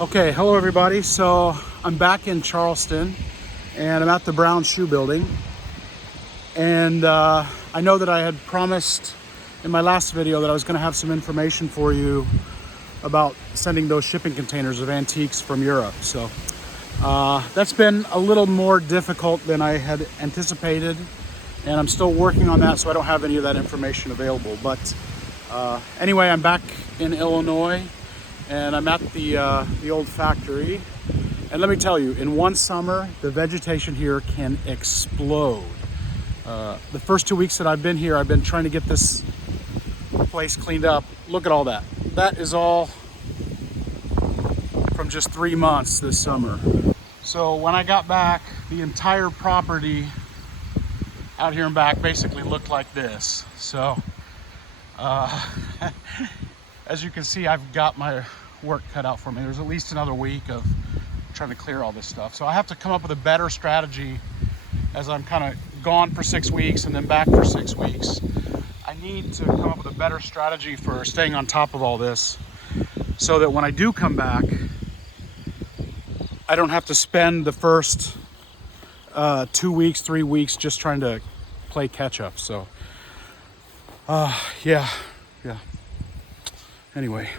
Okay, hello everybody. So I'm back in Charleston and I'm at the Brown Shoe Building. And I know that I had promised in my last video that I was going to have some information for you about sending those shipping containers of antiques from Europe. So that's been a little more difficult than I had anticipated, and I'm still working on that, so I don't have any of that information available. But anyway, I'm back in Illinois, and I'm at the old factory. And let me tell you, in one summer, the vegetation here can explode. The first 2 weeks that I've been here, I've been trying to get this place cleaned up. Look at all that. That is all from just 3 months this summer. So when I got back, the entire property out here and back basically looked like this. So as you can see, I've got my work cut out for me. There's at least another week of trying to clear all this stuff. So I have to come up with a better strategy as I'm kind of gone for 6 weeks and then back for 6 weeks. I need to come up with a better strategy for staying on top of all this so that when I do come back, I don't have to spend the first 2 weeks, 3 weeks just trying to play catch up. So yeah. Anyway.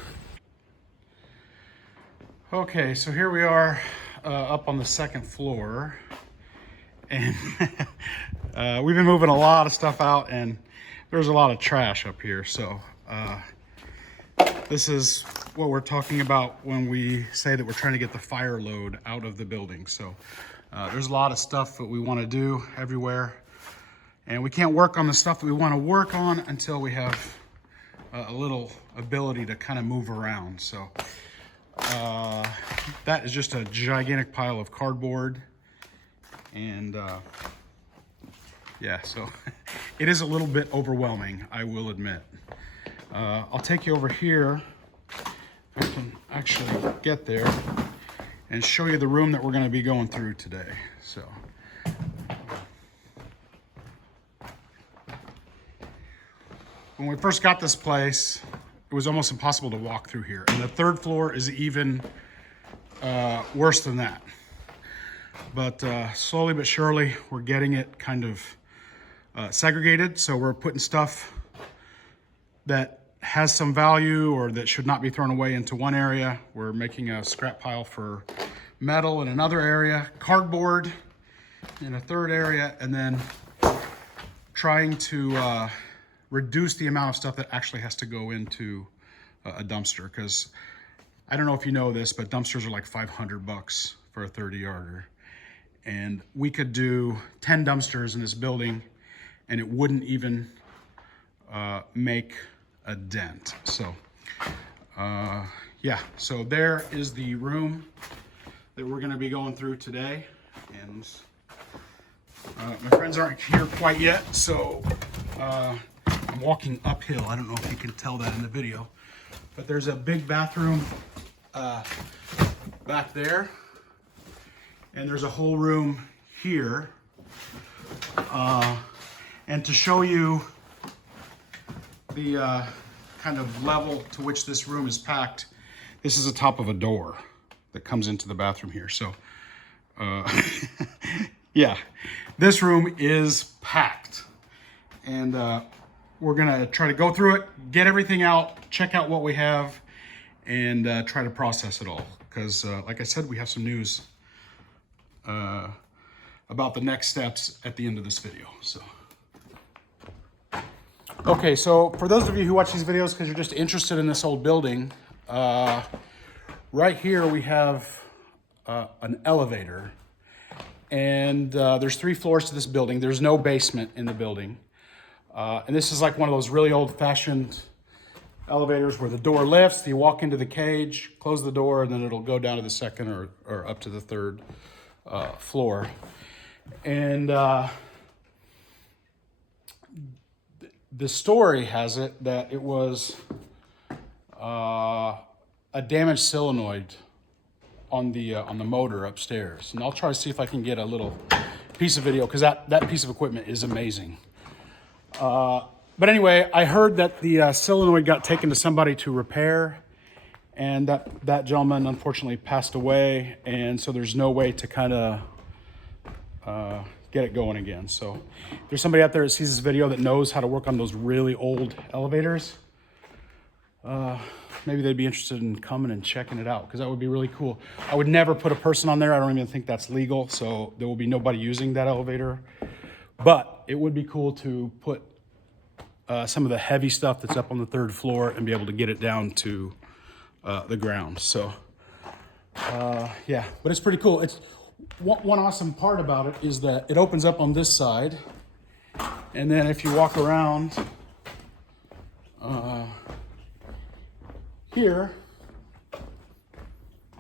Okay, so here we are up on the second floor, and we've been moving a lot of stuff out, and there's a lot of trash up here. So this is what we're talking about when we say that we're trying to get the fire load out of the building. So there's a lot of stuff that we want to do everywhere, and we can't work on the stuff that we want to work on until we have a little ability to kind of move around. So that is just a gigantic pile of cardboard, and yeah, so it is a little bit overwhelming, I will admit. I'll take you over here, if I can actually get there, and show you the room that we're going to be going through today. So when we first got this place, it was almost impossible to walk through here. And the third floor is even worse than that. But slowly but surely, we're getting it kind of segregated. So we're putting stuff that has some value or that should not be thrown away into one area. We're making a scrap pile for metal in another area, cardboard in a third area, and then trying to reduce the amount of stuff that actually has to go into a dumpster. Because I don't know if you know this, but dumpsters are like $500 for a 30-yarder. And we could do 10 dumpsters in this building and it wouldn't even make a dent. So yeah, so there is the room that we're gonna be going through today. And my friends aren't here quite yet, so I'm walking uphill. I don't know if you can tell that in the video, but there's a big bathroom back there, and there's a whole room here. And to show you the kind of level to which this room is packed, this is the top of a door that comes into the bathroom here. So yeah, this room is packed, and we're gonna try to go through it, get everything out, check out what we have, and try to process it all. Because like I said, we have some news about the next steps at the end of this video. So okay, so for those of you who watch these videos because you're just interested in this old building, right here we have an elevator, and there's 3 floors to this building. There's no basement in the building. And this is like one of those really old-fashioned elevators where the door lifts, you walk into the cage, close the door, and then it'll go down to the second or up to the third floor. And the story has it that it was a damaged solenoid on the motor upstairs. And I'll try to see if I can get a little piece of video, because that piece of equipment is amazing. But anyway, I heard that the solenoid got taken to somebody to repair, and that gentleman unfortunately passed away, and so there's no way to kind of get it going again. So if there's somebody out there that sees this video that knows how to work on those really old elevators, maybe they'd be interested in coming and checking it out, because that would be really cool. I would never put a person on there. I don't even think that's legal, so there will be nobody using that elevator. But it would be cool to put some of the heavy stuff that's up on the 3rd floor and be able to get it down to the ground. So yeah, but it's pretty cool. It's one awesome part about it is that it opens up on this side, and then if you walk around here,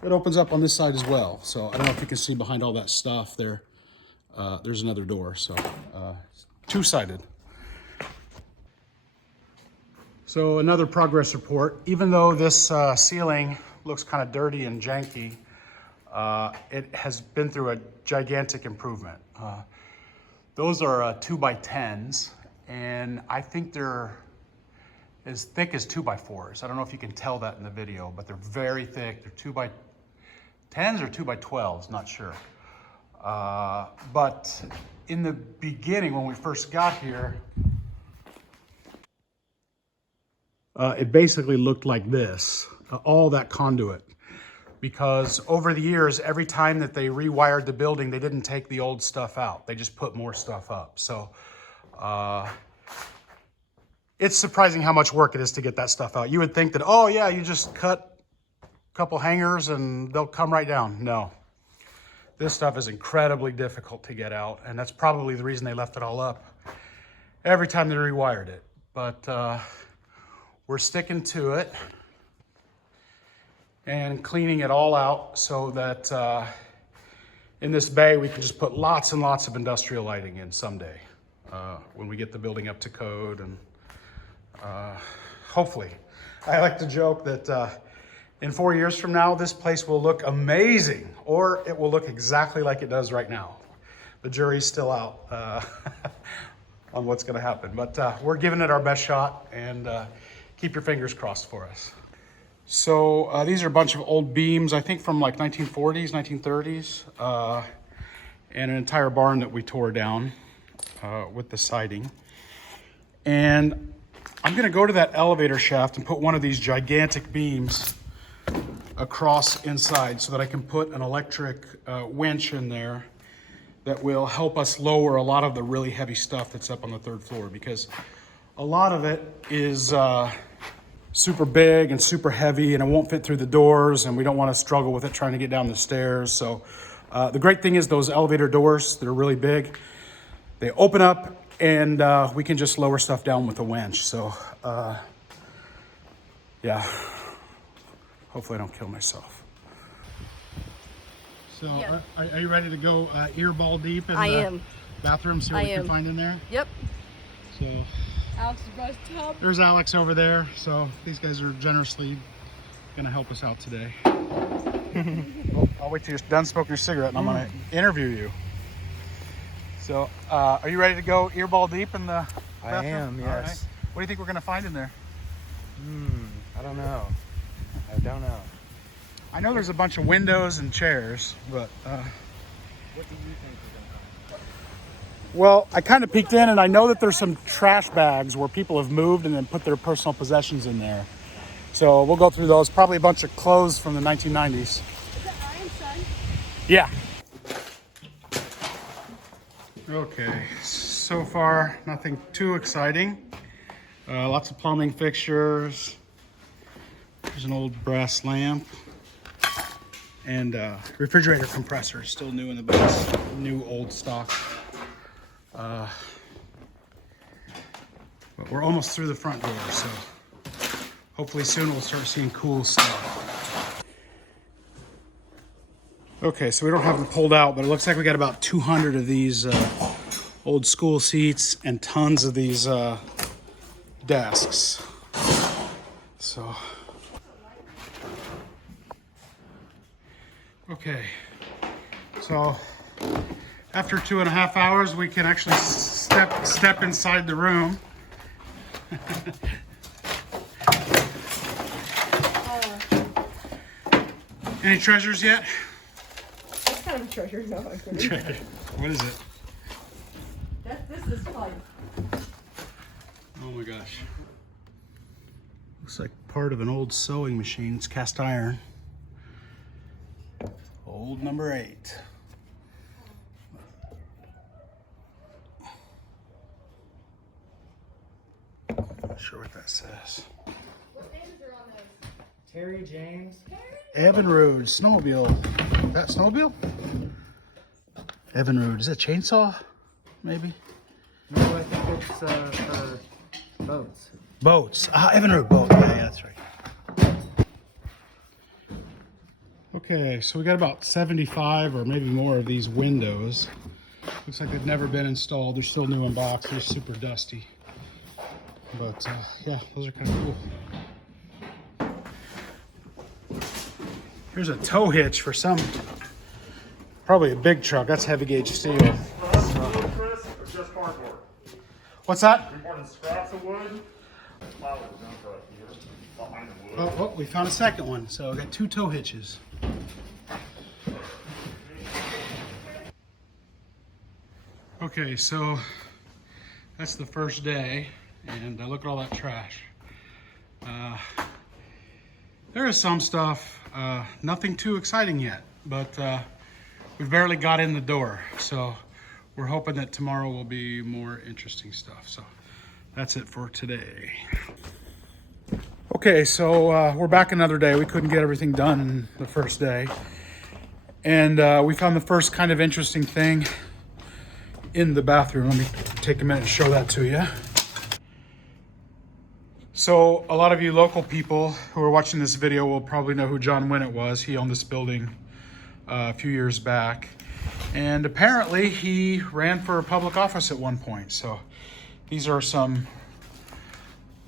it opens up on this side as well. So I don't know if you can see behind all that stuff there. There's another door, so it's two-sided. So another progress report. Even though this ceiling looks kind of dirty and janky, it has been through a gigantic improvement. Those are 2x10s, and I think they're as thick as 2x4s. I don't know if you can tell that in the video, but they're very thick. They're 2x10s or 2x12s, not sure. But in the beginning, when we first got here, it basically looked like this, all that conduit. Because over the years, every time that they rewired the building, they didn't take the old stuff out. They just put more stuff up. So it's surprising how much work it is to get that stuff out. You would think that, oh yeah, you just cut a couple hangers and they'll come right down. No. This stuff is incredibly difficult to get out, and that's probably the reason they left it all up every time they rewired it. But we're sticking to it and cleaning it all out so that in this bay we can just put lots and lots of industrial lighting in someday when we get the building up to code. And hopefully, I like to joke that in 4 years from now, this place will look amazing, or it will look exactly like it does right now. The jury's still out on what's gonna happen, but we're giving it our best shot, and keep your fingers crossed for us. So these are a bunch of old beams, I think from like 1940s, 1930s, and an entire barn that we tore down with the siding. And I'm gonna go to that elevator shaft and put one of these gigantic beams across inside so that I can put an electric winch in there that will help us lower a lot of the really heavy stuff that's up on the 3rd floor, because a lot of it is super big and super heavy, and it won't fit through the doors, and we don't want to struggle with it trying to get down the stairs. So the great thing is those elevator doors, they're really big. They open up, and we can just lower stuff down with a winch. So yeah, hopefully I don't kill myself. So Yeah. are you ready to go earball deep in I the am. bathroom, see what we can find in there? Yep. So Alex is about to tub. there's Alex over there. So these guys are generously gonna help us out today. Well, I'll wait till you're done smoking your cigarette and I'm gonna interview you. So are you ready to go earball deep in the bathroom? I am, yes. All right. What do you think we're gonna find in there? I don't know. I don't know. I know there's a bunch of windows and chairs, but What do you think we're gonna find? well, I kind of peeked in, and I know that there's some trash bags where people have moved and then put their personal possessions in there. So we'll go through those. Probably a bunch of clothes from the 1990s. Is that Ryan's son? Yeah. Okay, so far nothing too exciting. Lots of plumbing fixtures. There's an old brass lamp. And refrigerator compressor, still new in the base, new old stock. But we're almost through the front door, so hopefully soon we'll start seeing cool stuff. Okay, so we don't have them pulled out, but it looks like we got about 200 of these old school seats and tons of these desks. So. Okay, so after 2.5 hours, we can actually step inside the room. Any treasures yet? That's kind of a treasure. No, I'm kidding. What is it? This is fun. Oh my gosh. Looks like part of an old sewing machine. It's cast iron. Old number 8. Not sure what that says. What names are on those? Terry James. Evan Road, snowmobile. That snowmobile? Evan Road. Is that chainsaw? Maybe? No, I think it's for boats. Boats. Evan Road boat. Yeah, that's right. Okay, so we got about 75 or maybe more of these windows. Looks like they've never been installed. They're still new in box. They're super dusty. But yeah, those are kind of cool. Here's a tow hitch for some, probably a big truck. That's heavy gauge steel. Chris, or just cardboard? What's that? We wanted scraps of wood. Pile of junk right here, behind the wood. Oh, we found a second one. So I got 2 tow hitches. Okay, so that's the first day, and look at all that trash. There is some stuff, nothing too exciting yet, but we barely got in the door. So we're hoping that tomorrow will be more interesting stuff. So that's it for today. Okay, so we're back another day. We couldn't get everything done the first day. And we found the first kind of interesting thing in the bathroom. Let me take a minute to show that to you. So a lot of you local people who are watching this video will probably know who John Winnett was. He owned this building a few years back. And apparently he ran for public office at one point. So these are some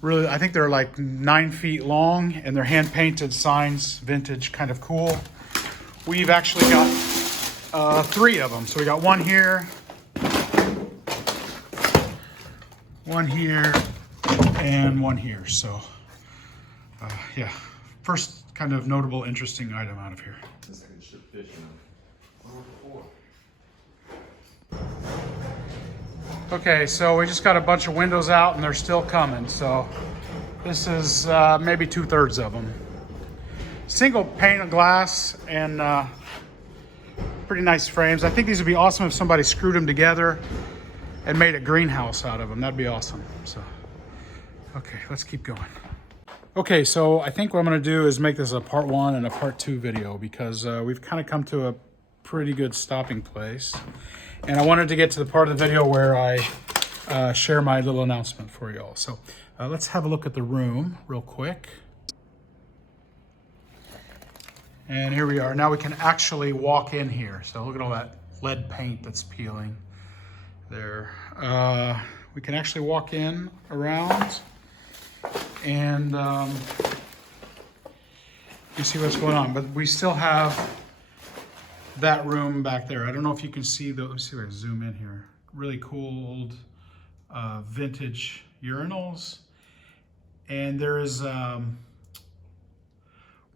really, I think they're like 9 feet long, and they're hand painted signs, vintage, kind of cool. We've actually got 3 of them. So we got one here, one here, and one here. So yeah, first kind of notable, interesting item out of here. Okay, so we just got a bunch of windows out and they're still coming. So this is maybe 2/3 of them. Single pane of glass and pretty nice frames. I think these would be awesome if somebody screwed them together and made a greenhouse out of them. That'd be awesome. So, okay, let's keep going. Okay, so I think what I'm gonna do is make this a part 1 and a part 2 video, because we've kind of come to a pretty good stopping place. And I wanted to get to the part of the video where I share my little announcement for y'all. So let's have a look at the room real quick. And here we are. Now we can actually walk in here. So look at all that lead paint that's peeling there. We can actually walk in around and you see what's going on. But we still have that room back there. I don't know if you can see the, let's see if I can zoom in here. Really cool old vintage urinals. And there is one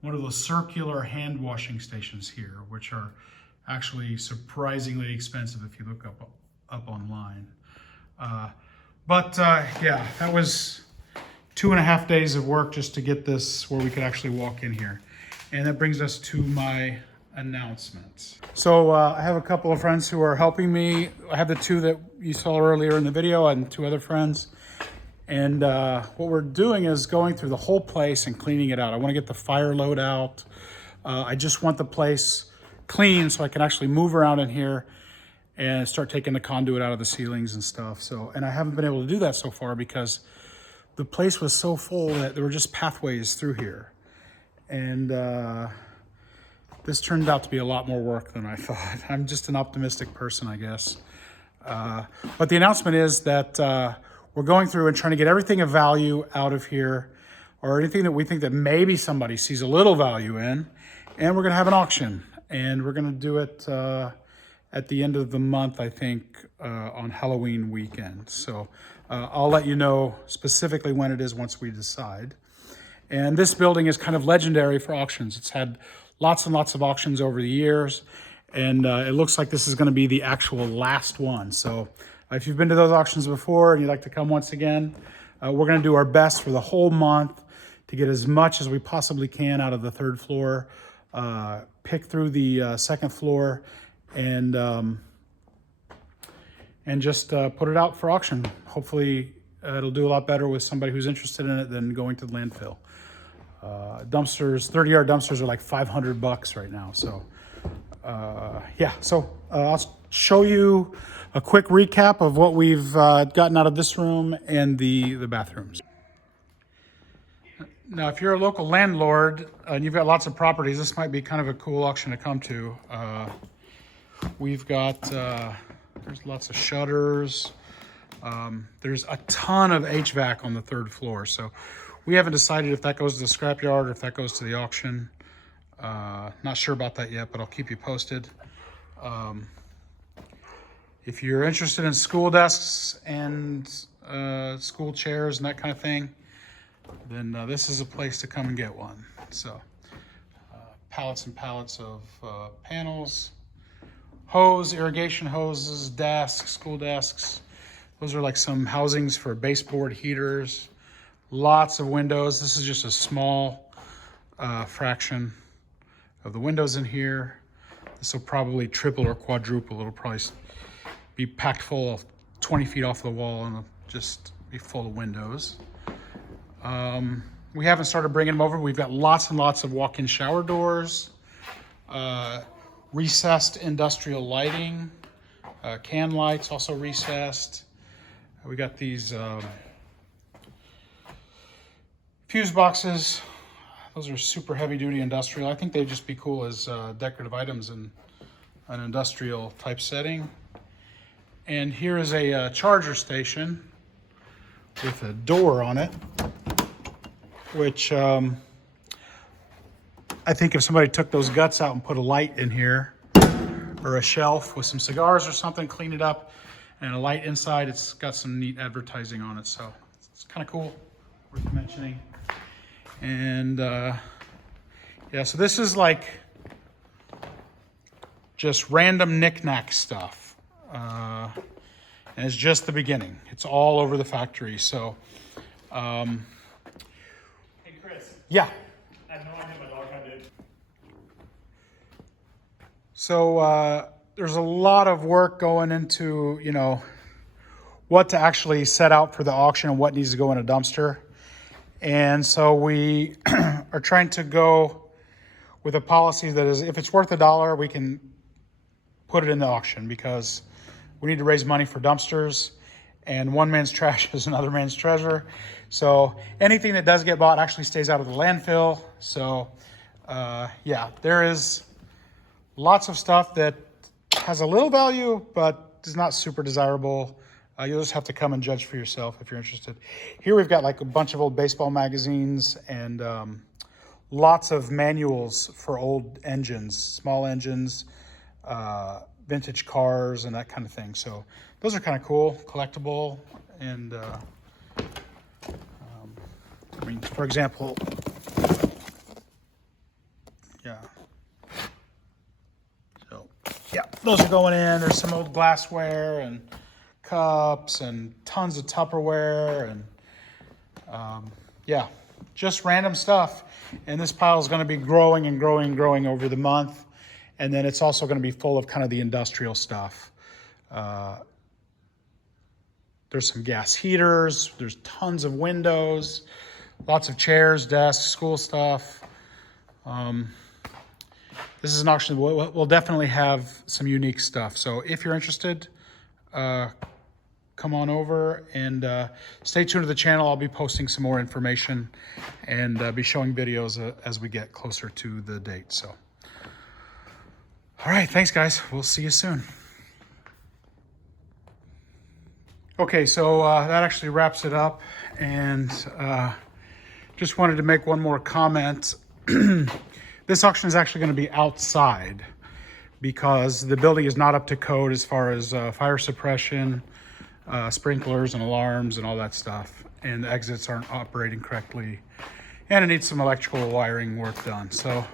of those circular hand washing stations here, which are actually surprisingly expensive if you look up online. Yeah, that was 2.5 days of work just to get this where we could actually walk in here. And that brings us to my announcements. So I have a couple of friends who are helping me. I have the 2 that you saw earlier in the video and 2 other friends. And what we're doing is going through the whole place and cleaning it out. I want to get the fire load out. I just want the place clean so I can actually move around in here and start taking the conduit out of the ceilings and stuff. So, and I haven't been able to do that so far because the place was so full that there were just pathways through here. And this turned out to be a lot more work than I thought. I'm just an optimistic person, I guess. But the announcement is that we're going through and trying to get everything of value out of here, or anything that we think that maybe somebody sees a little value in, and we're gonna have an auction. And we're gonna do it at the end of the month, I think, on Halloween weekend. So I'll let you know specifically when it is once we decide. And this building is kind of legendary for auctions. It's had lots and lots of auctions over the years. And it looks like this is going to be the actual last one. So if you've been to those auctions before and you'd like to come once again, we're going to do our best for the whole month to get as much as we possibly can out of the third floor, pick through the second floor, and just put it out for auction. Hopefully it'll do a lot better with somebody who's interested in it than going to the landfill. Dumpsters, 30-yard dumpsters are like $500 right now. So yeah, so I'll show you a quick recap of what we've gotten out of this room and the bathrooms. Now, if you're a local landlord and you've got lots of properties, this might be kind of a cool auction to come to. We've got, there's lots of shutters. There's a ton of HVAC on the third floor. So we haven't decided if that goes to the scrapyard or if that goes to the auction. Not sure about that yet, but I'll keep you posted. If you're interested in school desks and school chairs and that kind of thing, then this is a place to come and get one. So pallets and pallets of panels, hose, irrigation hoses, desks, school desks. Those are like some housings for baseboard heaters. Lots of windows. This is just a small fraction of the windows in here. This will probably triple or quadruple. It'll probably be packed full of 20 feet off the wall and it'll just be full of windows. We haven't started bringing them over. We've got lots and lots of walk-in shower doors, recessed industrial lighting, can lights also recessed. We got these fuse boxes. Those are super heavy duty industrial. I think they'd just be cool as decorative items in an industrial type setting. And here is a charger station with a door on it, which I think if somebody took those guts out and put a light in here or a shelf with some cigars or something, clean it up, and a light inside, it's got some neat advertising on it. So it's kind of cool, worth mentioning. And yeah, so this is like just random knick-knack stuff. And it's just the beginning. It's all over the factory. So, Hey, Chris. yeah. I have no idea my dog had it. So there's a lot of work going into, you know, what to actually set out for the auction and what needs to go in a dumpster. And so we are trying to go with a policy that is, if it's worth $1, we can put it in the auction, because we need to raise money for dumpsters, and one man's trash is another man's treasure. So anything that does get bought actually stays out of the landfill. So yeah, there is lots of stuff that has a little value, but is not super desirable. You'll just have to come and judge for yourself if you're interested. Here we've got like a bunch of old baseball magazines and lots of manuals for old engines, small engines, vintage cars and that kind of thing. So those are kind of cool, collectible. And I mean, for example, yeah. So yeah, those are going in. There's some old glassware and cups and tons of Tupperware and yeah, just random stuff. And this pile is going to be growing and growing and growing over the month. And then it's also going to be full of kind of the industrial stuff. There's some gas heaters. There's tons of windows, lots of chairs, desks, school stuff. This is an auction. We'll definitely have some unique stuff. So if you're interested, come on over and stay tuned to the channel. I'll be posting some more information and be showing videos as we get closer to the date. So, all right, thanks guys. We'll see you soon. Okay, so that actually wraps it up, and just wanted to make one more comment. This auction is actually going to be outside because the building is not up to code as far as fire suppression, sprinklers and alarms and all that stuff, and the exits aren't operating correctly. and it needs some electrical wiring work done. So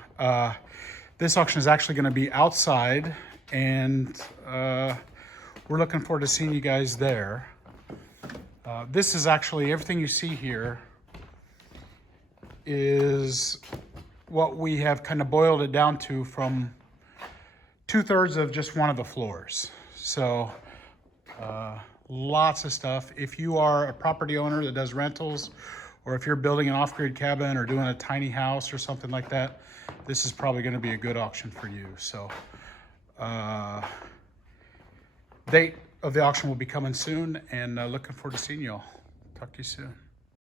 this auction is actually going to be outside, and we're looking forward to seeing you guys there. This is actually, everything you see here is what we have kind of boiled it down to from 2/3 of just one of the floors. So lots of stuff. If you are a property owner that does rentals, or if you're building an off-grid cabin or doing a tiny house or something like that, this is probably going to be a good auction for you. So date of the auction will be coming soon, and looking forward to seeing you all. Talk to you soon.